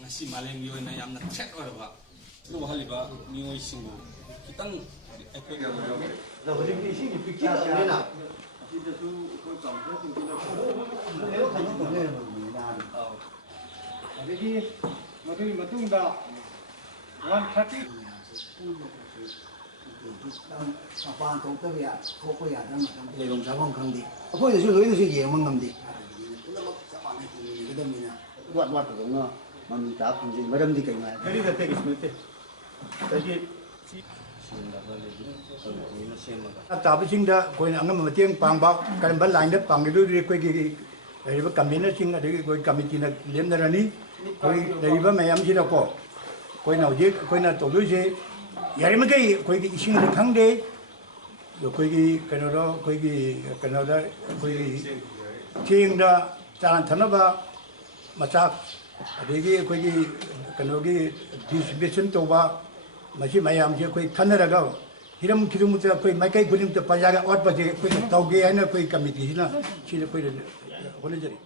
ꯉꯁꯤ ꯃꯥꯂꯦꯝꯒꯤ ꯑꯣꯏꯅ ꯌꯥꯝꯅ ꯊ꯭ꯔꯦꯠ ꯑꯣꯏꯔꯕ ꯋꯥꯍꯜꯂꯤꯕ ꯃꯤꯑꯣꯏꯁꯤꯡꯕꯨ ꯈꯤꯇꯪ ꯑꯩꯈꯣꯏꯅ ꯍꯧꯖꯤꯛꯇꯤ ꯏꯁꯤꯡꯒꯤ ꯄꯤꯛꯆꯔꯕꯅꯤꯅ ꯑꯗꯒꯤ ꯃꯗꯨꯒꯤ ꯃꯇꯨꯡꯗ 130 ꯃꯄꯥꯟ ꯊꯣꯛꯇꯕ ꯊꯣꯛꯄ ꯌꯥꯗꯕ ꯃꯇꯝ ꯂꯩꯐꯝ ꯆꯥꯐꯝ ꯈꯪꯗꯦ ꯑꯩꯈꯣꯏꯗꯁꯨ ꯂꯣꯏꯅꯁꯨ ꯌꯦꯡꯕ ꯉꯝꯗꯦ ꯄꯨꯝꯅꯃꯛ ꯆꯞ ꯃꯥꯟꯅꯩ ꯌꯦꯡꯒꯗꯕꯅꯤꯅ ꯋꯥꯠꯇꯕꯅ ꯃꯃꯤ ꯇꯥ ꯐꯪꯖꯩ ꯃꯔꯝꯗꯤ ꯀꯩꯅꯣ ꯇꯥꯕꯁꯤꯡꯗ ꯑꯩꯈꯣꯏꯅ ꯑꯉꯝꯕ ꯃꯇꯦꯡ ꯄꯥꯡꯕ ꯀꯔꯝꯕ ꯂꯥꯏꯟꯗ ꯄꯥꯡꯒꯗꯣꯔꯤ ꯑꯩꯈꯣꯏꯒꯤ ꯂꯩꯔꯤꯕ ꯀꯟꯚꯦꯅꯔꯁꯤꯡ ꯑꯗꯒꯤ ꯑꯩꯈꯣꯏ ꯀꯃꯤꯇꯤꯅ ꯂꯦꯞꯅꯔꯅꯤ ꯑꯩꯈꯣꯏ ꯂꯩꯔꯤꯕ ꯃꯌꯥꯝꯁꯤꯗꯀꯣ ꯑꯩꯈꯣꯏꯅ ꯍꯧꯖꯤꯛ ꯑꯩꯈꯣꯏꯅ ꯇꯧꯗꯣꯏꯁꯦ ꯌꯥꯔꯤꯃꯈꯩ ꯑꯩꯈꯣꯏꯒꯤ ꯏꯁꯤꯡꯗ ꯈꯪꯗꯦ ꯑꯩꯈꯣꯏꯒꯤ ꯀꯩꯅꯣꯗ ꯑꯩꯈꯣꯏꯒꯤ ꯆꯦꯡꯗ ꯆꯥꯅ ꯊꯛꯅꯕ ꯃꯆꯥꯛ ꯑꯗꯒꯤ ꯑꯩꯈꯣꯏꯒꯤ ꯀꯩꯅꯣꯒꯤ ꯗꯤꯁꯇ꯭ꯔꯤꯕ꯭ꯌꯨꯁꯟ ꯇꯧꯕ ꯃꯁꯤ ꯃꯌꯥꯝꯁꯦ ꯑꯩꯈꯣꯏ ꯈꯟꯅꯔꯒ ꯍꯤꯔꯝ ꯈꯨꯗꯤꯡꯃꯛꯇ ꯑꯩꯈꯣꯏ ꯃꯥꯏꯀꯩ ꯈꯨꯗꯤꯡꯃꯛꯇ ꯄ꯭ꯔꯖꯥꯒꯤ ꯑꯋꯥꯠꯄꯁꯦ ꯑꯩꯈꯣꯏꯅ ꯇꯧꯒꯦ ꯍꯥꯏꯅ ꯑꯩꯈꯣꯏ ꯀꯃꯤꯇꯤꯁꯤꯅ ꯁꯤꯗ ꯑꯩꯈꯣꯏꯅ ꯍꯣꯠꯅꯖꯔꯤ